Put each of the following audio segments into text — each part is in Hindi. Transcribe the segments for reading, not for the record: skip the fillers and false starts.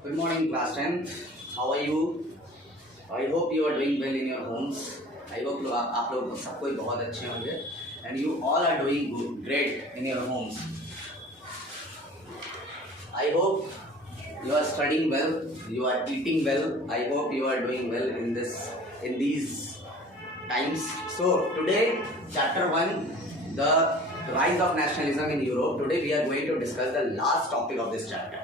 Good morning, class 10. How are you? I hope you are doing well in your homes. I hope आप लोग सब कोई बहुत अच्छे होंगे and you all are doing good, great in your homes. I hope you are studying well, you are eating well. I hope you are doing well in these times. So today, chapter 1, the rise of nationalism in Europe. Today we are going to discuss the last topic of this chapter.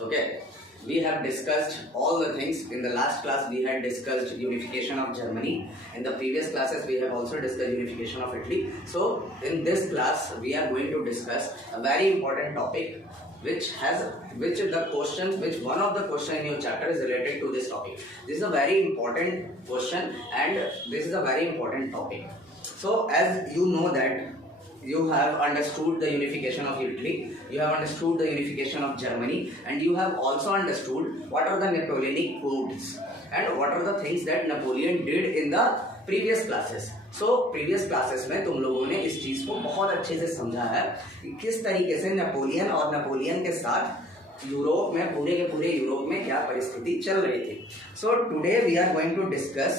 Okay. We have discussed all the things. In the last class we had discussed unification of Germany. In the previous classes we have also discussed unification of Italy. So in this class we are going to discuss a very important topic which one of the question in your chapter is related to this topic. This is a very important question and this is a very important topic. So as you know that you have understood the unification of Italy, you have understood the unification of Germany, and you have also understood what are the Napoleonic codes and what are the things that Napoleon did in the previous classes. So previous classes में तुम लोगों ने इस चीज को बहुत अच्छे से समझा है कि किस तरीके से नेपोलियन और नेपोलियन के साथ यूरोप में पूरे यूरोप में क्या परिस्थिति चल रही थी. So today we are going to discuss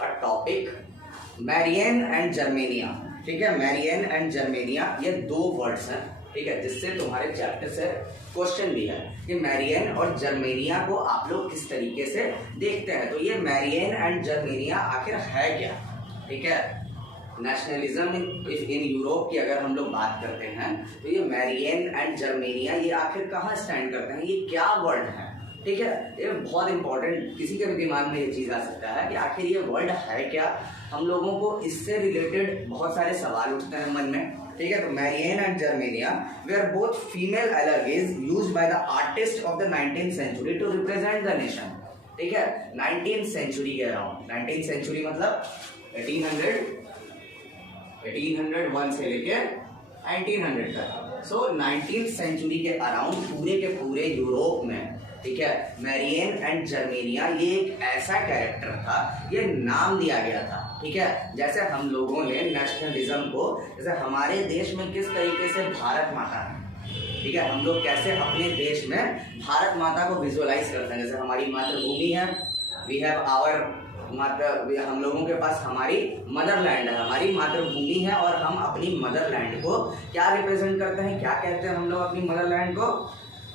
a topic Marianne and Germania. ठीक है, मैरियन एंड जर्मेनिया ये दो वर्ड्स हैं. ठीक है, जिससे तुम्हारे चैप्टर से क्वेश्चन भी है कि मैरियन और जर्मेनिया को आप लोग किस तरीके से देखते हैं. तो ये मैरियन एंड जर्मेनिया आखिर है क्या. ठीक है, नेशनलिज्म इन यूरोप की अगर हम लोग बात करते हैं तो ये मैरियन एंड जर्मेनिया ये आखिर कहाँ स्टैंड करते हैं, ये क्या वर्ड है. ठीक है, ये बहुत इंपॉर्टेंट, किसी के भी दिमाग में ये चीज आ सकता है कि आखिर ये वर्ड है क्या. हम लोगों को इससे रिलेटेड बहुत सारे सवाल उठते हैं मन में. ठीक है, तो Marianne and Germania were both female allegories used by the artist of the 19th century to represent the nation. ठीक है, 19th सेंचुरी के अराउंड, 19th सेंचुरी मतलब 1801 से लेके 1900 तक. सो 19th सेंचुरी के अराउंड पूरे के पूरे यूरोप में, ठीक है, मैरियन एंड जर्मेनिया ये एक ऐसा कैरेक्टर था, ये नाम दिया गया था. ठीक है, जैसे हम लोगों ने नेशनलिज्म को, जैसे हमारे देश में किस तरीके से भारत माता है. ठीक है, हम लोग कैसे अपने देश में भारत माता को विजुअलाइज करते हैं. जैसे हमारी मातृभूमि है, वी हैव आवर हम लोगों के पास हमारी मदरलैंड है, हमारी मातृभूमि है और हम अपनी मदरलैंड को क्या रिप्रेजेंट करते हैं, क्या कहते हैं हम लोग अपनी मदरलैंड को,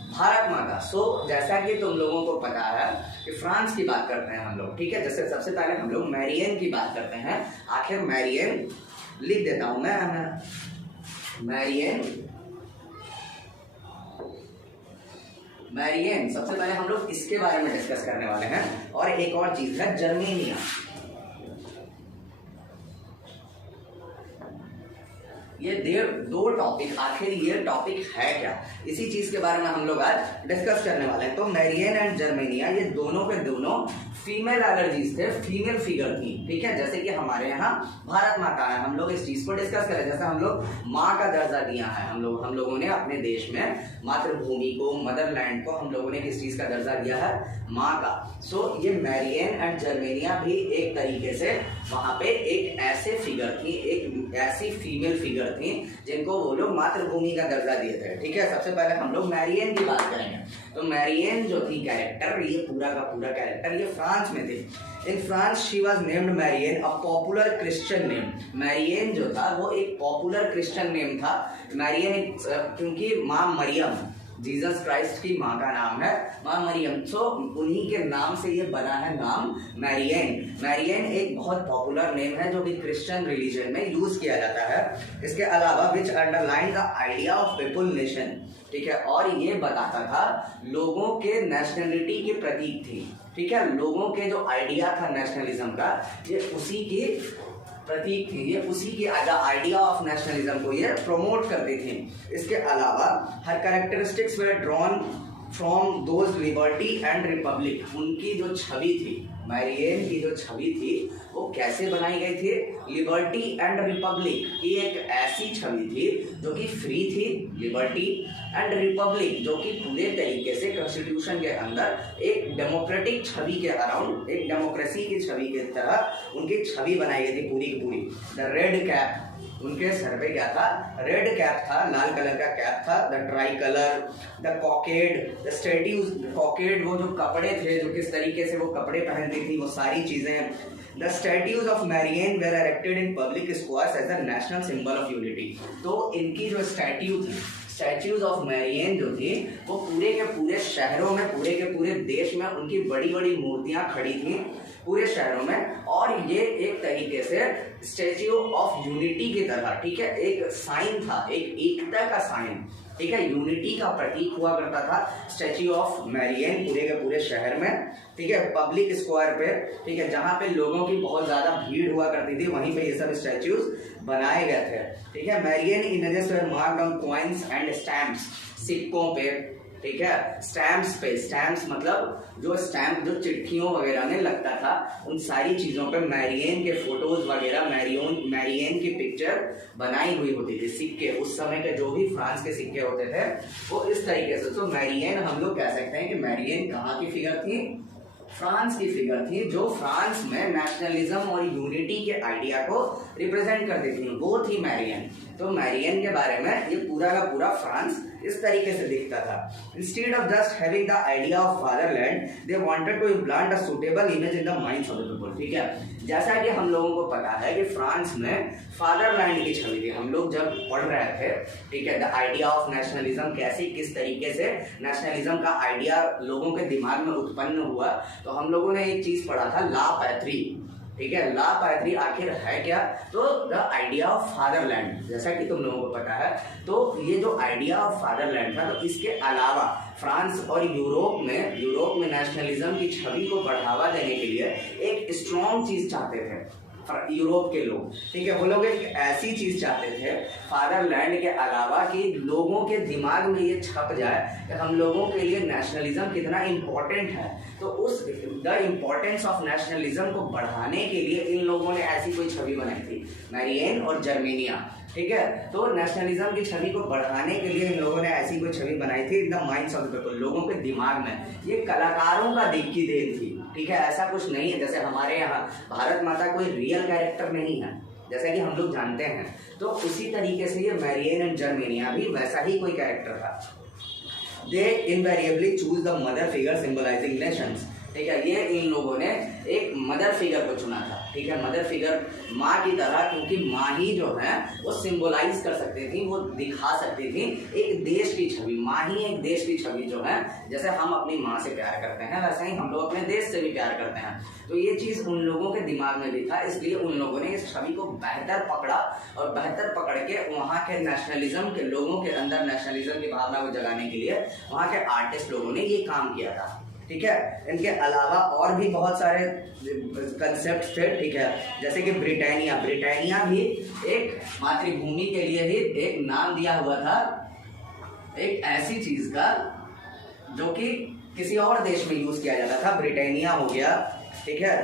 भारत माता. सो जैसा कि तुम लोगों को पता है कि फ्रांस की बात करते हैं हम लोग. ठीक है, जैसे सबसे पहले हम लोग मैरियन की बात करते हैं. आखिर मैरियन लिख देता हूं मैं, मैरियन सबसे पहले हम लोग इसके बारे में डिस्कस करने वाले हैं. और एक और चीज है जर्मेनिया. ये दो टॉपिक, आखिर ये टॉपिक है क्या, इसी चीज के बारे में हम लोग आज डिस्कस करने वाले हैं. तो मैरियन एंड जर्मेनिया ये दोनों के दोनों फीमेल एलर्जीज थे, फीमेल फिगर थी. ठीक है, जैसे कि हमारे यहाँ भारत माता है, हम लोग इस चीज को डिस्कस करें. जैसे हम लोग माँ का दर्जा दिया है, हम लोगों ने अपने देश में मातृभूमि को, मदरलैंड को हम लोगों ने किस चीज का दर्जा दिया है, माँ का. सो ये मैरियन एंड जर्मेनिया भी एक तरीके से वहां पे एक ऐसे फिगर थी, एक ऐसी फीमेल फिगर थी जिनको वो लोग मातृभूमि का दर्जा दिए थे. ठीक है, सबसे पहले हम लोग मैरियन की बात करेंगे. तो मैरियन जो थी कैरेक्टर, ये पूरा का पूरा कैरेक्टर ये फ्रांस में थे. In France she was named Marianne, a popular Christian name. Marianne जो था वो एक पॉपुलर क्रिश्चियन नेम था. मैरियन क्योंकि माँ मरियम, जीसस क्राइस्ट की माँ का नाम है माँ मरियम. सो उन्हीं के नाम से ये बना है नाम मैरियन. मैरियन एक बहुत पॉपुलर नेम है जो कि क्रिश्चियन रिलीजन में यूज किया जाता है. इसके अलावा which underline the idea of people nation. ठीक है, और ये बताता था लोगों के नेशनलिटी के प्रतीक थी. ठीक है, लोगों के जो आइडिया था नेशनलिज्म का, ये उसी की प्रतीक थी, ये उसी की आइडिया ऑफ नेशनलिज्म को ये प्रमोट करती थी. इसके अलावा her characteristics were drawn from those liberty and republic. उनकी जो छवि थी, मैरियन की जो छवि थी वो कैसे बनाई गई थी, लिबर्टी एंड रिपब्लिक की एक ऐसी छवि थी जो कि फ्री थी, लिबर्टी एंड रिपब्लिक जो कि पूरे तरीके से कॉन्स्टिट्यूशन के अंदर एक डेमोक्रेटिक छवि के अराउंड, एक डेमोक्रेसी की छवि की तरह उनकी छवि बनाई गई थी पूरी की पूरी. द रेड कैप उनके सर पे क्या था, रेड कैप था, लाल कलर का कैप था, the tricolour, the cockade, the statues, cockade वो जो कपड़े थे, जो किस तरीके से वो कपड़े पहनती थी, वो सारी चीजें। The statues of Marianne were erected in public squares as a national symbol of unity. तो इनकी जो स्टैट्यू थी, स्टैच्यूज ऑफ मैरियन जो थी, वो पूरे के पूरे शहरों में, पूरे के पूरे देश में उनकी बड़ी बड़ी मूर्तियां खड़ी थी पूरे शहरों में, और ये एक तरीके से स्टैच्यू ऑफ यूनिटी की तरह, ठीक है, एक साइन था, एक एकता का साइन, ठीक है, यूनिटी का प्रतीक हुआ करता था स्टैच्यू ऑफ मैरियन पूरे के पूरे शहर में, ठीक है, पब्लिक स्क्वायर पे, ठीक है, जहां पे लोगों की बहुत ज्यादा भीड़ हुआ करती थी, वहीं पे ये सब स्टैच्यूज बनाए गए थे, ठीक है। Marianne images were marked on coins and stamps, सिक्कों पे, ठीक है, स्टैम्प्स पे, स्टैम्प्स मतलब जो स्टैम्प जो चिट्ठियों वगैरह में लगता था, उन सारी चीजों पे मैरियन के फोटोज वगैरह, मैरियन की पिक्चर बनाई हुई होती थी, सिक्के, उस समय के जो भी फ्रांस के सिक्के होते थे वो इस तरीके से। तो मैरियन हम लोग कह सकते हैं कि मैरियन कहाँ की फिगर थी, फ्रांस की फिगर थी, जो फ्रांस में नेशनलिज्म और यूनिटी के आइडिया को रिप्रेजेंट करती थी, वो थी मैरियन। तो मैरियन के बारे में ये पूरा का पूरा फ्रांस इस तरीके से दिखता था। Instead of just having the idea of fatherland, they wanted to implant a suitable image in the minds of the people, ठीक है। जैसा कि हम लोगों को पता है कि फ्रांस में फादरलैंड की छवि थी, हम लोग जब पढ़ रहे थे, ठीक है, द आइडिया ऑफ नेशनलिज्म, कैसे किस तरीके से नेशनलिज्म का आइडिया लोगों के दिमाग में उत्पन्न हुआ, तो हम लोगों ने एक चीज पढ़ा था, ला पैत्री, ठीक है। ला पैत्री आखिर है क्या, तो द आइडिया ऑफ फादरलैंड, जैसा कि तुम लोगों को पता है। तो ये जो आइडिया ऑफ फादरलैंड था, तो इसके अलावा फ्रांस और यूरोप में नेशनलिज्म की छवि को बढ़ावा देने के लिए एक स्ट्रॉन्ग चीज चाहते थे यूरोप के लोग, ठीक है। वो लोग एक ऐसी चीज चाहते थे फादरलैंड के अलावा कि लोगों के दिमाग में ये छप जाए कि हम लोगों के लिए नेशनलिज्म कितना इम्पोर्टेंट है। तो उस द इम्पोर्टेंस ऑफ नेशनलिज्म को बढ़ाने के लिए इन लोगों ने ऐसी कोई छवि बनाई थी, मैरियन और जर्मेनिया, ठीक है। तो नेशनलिज्म की छवि को बढ़ाने के लिए इन लोगों ने ऐसी कोई छवि बनाई थी इन the minds of the people, लोगों के दिमाग में। ये कलाकारों का दिल की देन थी, ठीक है, ऐसा कुछ नहीं है। जैसे हमारे यहाँ भारत माता कोई रियल कैरेक्टर नहीं है, जैसा कि हम लोग जानते हैं, तो उसी तरीके से ये मैरियन एंड जर्मेनिया भी वैसा ही कोई कैरेक्टर था। They invariably choose the mother figure symbolising nations, ठीक है। ये इन लोगों ने एक मदर फिगर को चुना था, ठीक है, मदर फिगर माँ की तरह, क्योंकि माँ ही जो है वो सिंबलाइज कर सकती थी, वो दिखा सकती थी एक देश की छवि। माँ ही एक देश की छवि जो है, जैसे हम अपनी माँ से प्यार करते हैं, वैसे ही हम लोग अपने देश से भी प्यार करते हैं। तो ये चीज उन लोगों के दिमाग में भी था, इसलिए उन लोगों ने इस छवि को बेहतर पकड़ा और बेहतर पकड़ के वहाँ के नेशनलिज्म के लोगों के अंदर नेशनलिज्म की भावना को जगाने के लिए वहाँ के आर्टिस्ट लोगों ने ये काम किया था, ठीक है। इनके अलावा और भी बहुत सारे कंसेप्ट थे, ठीक है, जैसे कि ब्रिटानिया भी एक मातृभूमि के लिए ही एक नाम दिया हुआ था, एक ऐसी चीज का जो कि किसी और देश में यूज किया जाता था। ब्रिटानिया हो गया, ठीक है,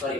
सॉरी,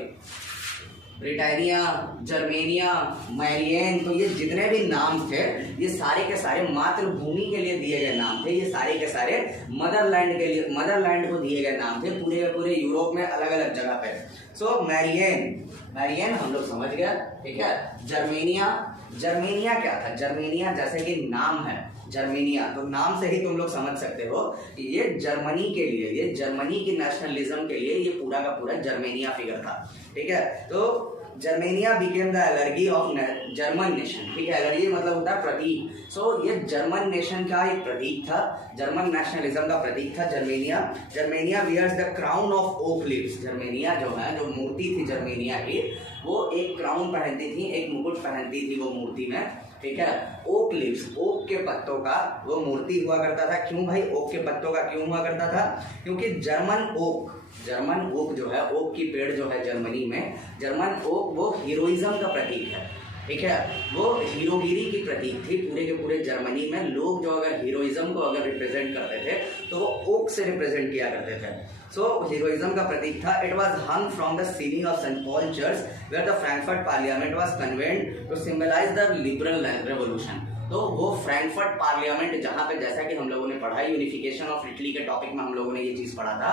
ब्रिटानिया, जर्मेनिया, मैरियन, तो ये जितने भी नाम थे ये सारे के सारे मातृभूमि के लिए दिए गए नाम थे। ये सारे के सारे मदरलैंड के लिए, मदरलैंड को दिए गए नाम थे पूरे के पूरे यूरोप में अलग अलग जगह पे। सो मैरियन हम लोग समझ गया, ठीक है। जर्मेनिया क्या था, जर्मेनिया जैसे कि नाम है जर्मेनिया, तो नाम से ही तुम लोग समझ सकते हो कि ये जर्मनी के लिए, ये जर्मनी की नेशनलिज्म के लिए ये पूरा का पूरा जर्मेनिया फिगर था, ठीक है। तो Germania became the allergy of German nation, ठीक है, एलर्जी मतलब होता है प्रतीक। सो ये जर्मन नेशन का एक प्रतीक था, जर्मन नेशनलिज्म का प्रतीक था Germania wears the crown of oak leaves. Germania जो है, जो मूर्ति थी जर्मेनिया की, वो एक क्राउन पहनती थी, एक मुकुट पहनती थी वो मूर्ति में, ठीक है। ओक लीव्स, ओक के पत्तों का वो मूर्ति हुआ करता था। क्यों भाई ओक के पत्तों का क्यों हुआ करता था, क्योंकि जर्मन ओक जो है, ओक की पेड़ जो है जर्मनी में, जर्मन ओक वो हीरोइज्म का प्रतीक है, ठीक है, वो हीरोगिरी की प्रतीक थी। पूरे के पूरे जर्मनी में लोग जो अगर हीरोइज्म को अगर रिप्रेजेंट करते थे तो वो ओक से रिप्रेजेंट किया करते थे। सो हीरोइज्म का प्रतीक था। It was hung from the ceiling of Saint Paul church where the Frankfurt parliament was convent to symbolise the liberal revolution. तो वो फ्रैंकफर्ट पार्लियामेंट, जहाँ पे जैसा कि हम लोगों ने पढ़ा यूनिफिकेशन ऑफ इटली के टॉपिक में हम लोगों ने ये चीज़ पढ़ा था,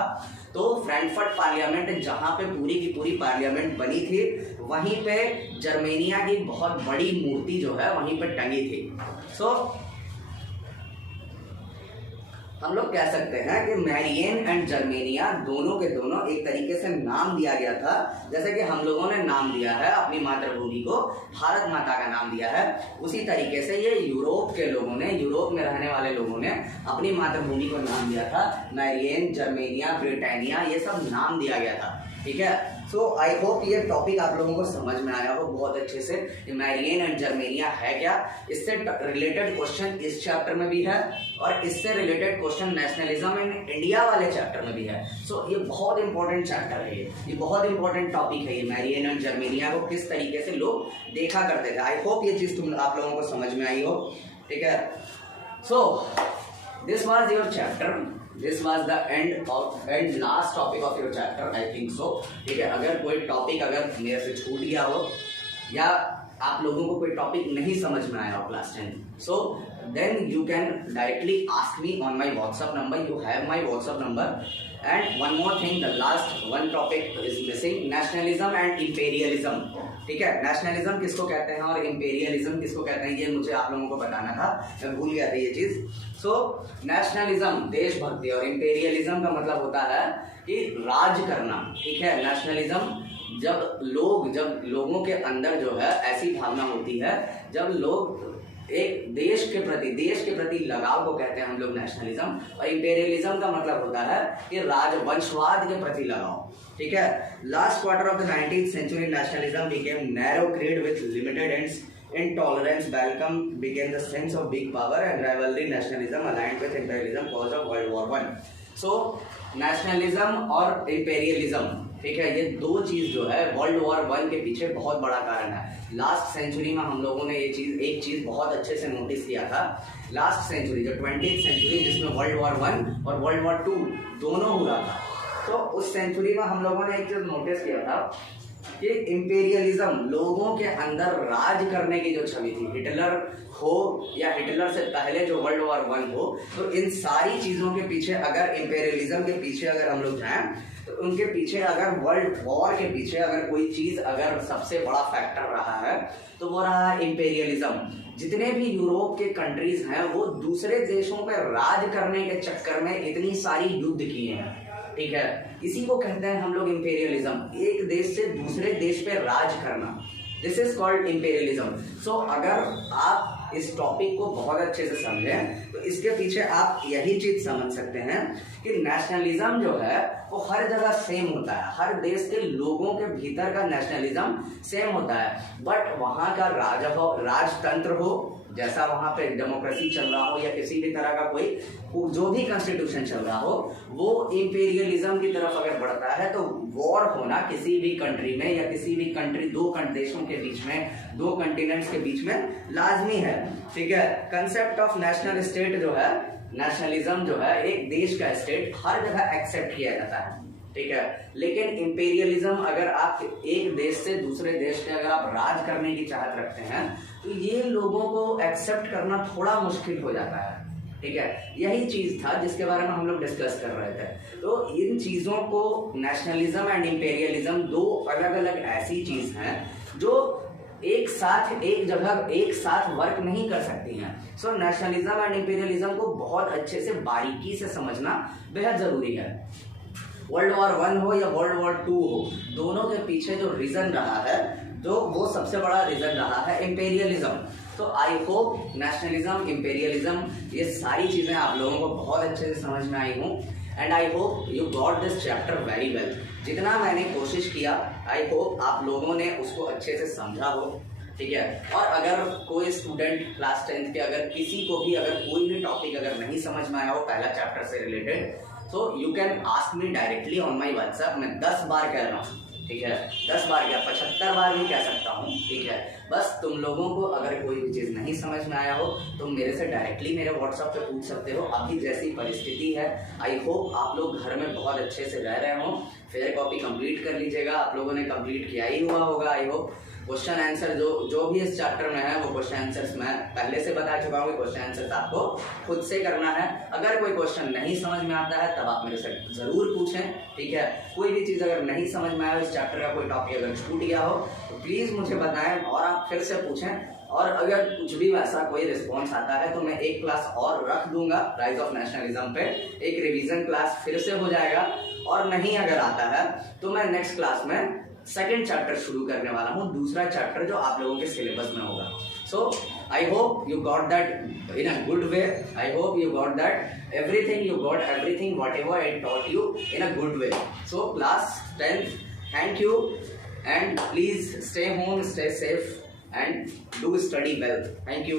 तो फ्रैंकफर्ट पार्लियामेंट जहाँ पे पूरी की पूरी पार्लियामेंट बनी थी, वहीं पे जर्मेनिया की बहुत बड़ी मूर्ति जो है वहीं पे टंगी थी। सो हम लोग कह सकते हैं कि मैरियन एंड जर्मेनिया दोनों के दोनों एक तरीके से नाम दिया गया था, जैसे कि हम लोगों ने नाम दिया है अपनी मातृभूमि को भारत माता का नाम दिया है, उसी तरीके से ये यूरोप के लोगों ने, यूरोप में रहने वाले लोगों ने अपनी मातृभूमि को नाम दिया था मैरियन, जर्मेनिया, ब्रिटानिया, ये सब नाम दिया गया था। ठीक है, सो आई होप ये टॉपिक आप लोगों को समझ में आया हो बहुत अच्छे से, मैरियन एंड जर्मेनिया है क्या, इससे रिलेटेड क्वेश्चन इस चैप्टर में भी है और इससे related question nationalism in India वाले चैप्टर में भी है। सो ये बहुत इंपॉर्टेंट चैप्टर है, ये बहुत इंपॉर्टेंट टॉपिक है ये मैरियन एंड जर्मेनिया को किस तरीके से लोग देखा करते थे। आई होप ये चीज आप लोगों को समझ में आई हो। ठीक है, so this was your chapter, this was the end last topic of your chapter, I think so. ठीक है, अगर कोई टॉपिक अगर मेरे से छूट गया हो या आप लोगों को कोई टॉपिक नहीं समझ में आया हो class 10, so then you can directly ask me on my WhatsApp number, you have my WhatsApp number. And one more thing, the last one topic is missing, nationalism and imperialism. ठीक है, नेशनलिज्म किसको कहते हैं और इंपेरियलिज्म किसको कहते हैं, ये मुझे आप लोगों को बताना था, मैं भूल गया था ये चीज। सो नेशनलिज्म देशभक्ति और इंपेरियलिज्म का मतलब होता है कि राज करना। ठीक है, नेशनलिज्म जब लोगों के अंदर जो है ऐसी भावना होती है, जब लोग एक देश के प्रति लगाव को कहते हैं हम लोग नेशनलिज्म, और इंपेरियलिज्म का मतलब होता है कि राजवंशवाद के प्रति लगाव। ठीक है, last quarter of the 19th century nationalism became narrow creed with limited ends, intolerance welcome became the sense of big power and rivalry nationalism aligned with imperialism cause of World War I। so nationalism और इंपेरियलिज्म, ठीक है, ये दो चीज जो है वर्ल्ड वॉर 1 के पीछे बहुत बड़ा कारण है। लास्ट सेंचुरी में हम लोगों ने एक चीज बहुत अच्छे से नोटिस किया था। लास्ट सेंचुरी जो 20th सेंचुरी जिसमें वर्ल्ड वॉर 1 और वर्ल्ड वॉर 2 दोनों हुआ था, तो उस सेंचुरी में हम लोगों ने एक चीज नोटिस किया था कि इंपेरियलिज्म, लोगों के अंदर राज करने की जो छवि थी, हिटलर हो या हिटलर से पहले जो वर्ल्ड वॉर 1 हो, तो इन सारी चीजों के पीछे अगर इंपेरियलिज्म के पीछे अगर हम लोग जाएं, तो उनके पीछे अगर वर्ल्ड वॉर के पीछे अगर कोई चीज अगर सबसे बड़ा फैक्टर रहा है तो वो रहा है इंपेरियलिज्म। जितने भी यूरोप के कंट्रीज हैं वो दूसरे देशों पर राज करने के चक्कर में इतनी सारी युद्ध किए हैं। ठीक है, इसी को कहते हैं हम लोग इंपेरियलिज्म, एक देश से दूसरे देश पे राज करना, दिस इज कॉल्ड इंपेरियलिज्म। सो अगर आप इस टॉपिक को बहुत अच्छे से समझें तो इसके पीछे आप यही चीज समझ सकते हैं कि नेशनलिज्म जो है वो हर जगह सेम होता है, हर देश के लोगों के भीतर का नेशनलिज्म सेम होता है, बट वहां का राजतंत्र हो, जैसा वहां पे डेमोक्रेसी चल रहा हो या किसी भी तरह का कोई जो भी कॉन्स्टिट्यूशन चल रहा हो, वो इंपेरियलिज्म की तरफ अगर बढ़ता है तो वॉर होना किसी भी कंट्री में या किसी भी कंट्री, दो देशों के बीच में, दो कॉन्टिनेंट्स के बीच में लाजमी है। ठीक है, कंसेप्ट ऑफ नेशनल स्टेट जो है, नेशनलिज्म जो है, एक देश का स्टेट हर जगह एक्सेप्ट किया जाता है। ठीक है, लेकिन इंपेरियलिज्म अगर आप एक देश से दूसरे देश पे अगर आप राज करने की चाहत रखते हैं तो ये लोगों को एक्सेप्ट करना थोड़ा मुश्किल हो जाता है। ठीक है, यही चीज था जिसके बारे में हम लोग डिस्कस कर रहे थे। तो इन चीजों को, नेशनलिज्म एंड इंपेरियलिज्म दो अलग अलग ऐसी चीज हैं जो एक साथ एक जगह एक साथ वर्क नहीं कर सकती हैं। सो नेशनलिज्म एंड इंपेरियलिज्म को बहुत अच्छे से बारीकी से समझना बेहद जरूरी है। वर्ल्ड वॉर 1 हो या वर्ल्ड वॉर 2 हो, दोनों के पीछे जो रीजन रहा है, जो वो सबसे बड़ा रीजन रहा है इंपेरियलिज्म। तो आई होप नेशनलिज्म, इंपेरियलिज्म, ये सारी चीजें आप लोगों को बहुत अच्छे से समझ में आई हूँ, and I hope you got this chapter very well. जितना मैंने कोशिश किया, आई होप आप लोगों ने उसको अच्छे से समझा हो। ठीक है, और अगर कोई स्टूडेंट क्लास 10th के अगर किसी को भी अगर कोई भी टॉपिक अगर नहीं समझ में आया हो पहला चैप्टर से related, so you can ask me directly on my WhatsApp। मैं 10 बार कह रहा हूँ, ठीक है, 10 बार क्या 75 बार भी कह सकता हूँ। ठीक है, बस तुम लोगों को अगर कोई भी चीज़ नहीं समझ में आया हो तो मेरे से डायरेक्टली मेरे WhatsApp पे पूछ सकते हो। अभी जैसी परिस्थिति है, आई होप आप लोग घर में बहुत अच्छे से रह रहे हो। फेयर कॉपी कंप्लीट कर लीजिएगा, आप लोगों ने कंप्लीट किया ही हुआ होगा आई होप। क्वेश्चन आंसर जो भी इस चैप्टर में है वो क्वेश्चन आंसर्स मैं पहले से बता चुका हूँ। क्वेश्चन आंसर्स आपको खुद से करना है। अगर कोई क्वेश्चन नहीं समझ में आता है तब आप मेरे से ज़रूर पूछें, ठीक है। कोई भी चीज़ अगर नहीं समझ में आए, इस चैप्टर का कोई टॉपिक अगर छूट गया हो तो प्लीज़ मुझे बताएं और आप फिर से पूछें। और अगर कुछ भी वैसा कोई रिस्पॉन्स आता है तो मैं एक क्लास और रख दूंगा राइज ऑफ नेशनलिज्म पे, एक रिवीजन क्लास फिर से हो जाएगा। और नहीं अगर आता है तो मैं नेक्स्ट क्लास में सेकेंड चैप्टर शुरू करने वाला हूँ, दूसरा चैप्टर जो आप लोगों के सिलेबस में होगा। So I hope you got that in a good way. I hope you got that everything, you got everything whatever I taught you in a good way. So class 10, thank you and please stay home, stay safe and do study well. Thank you.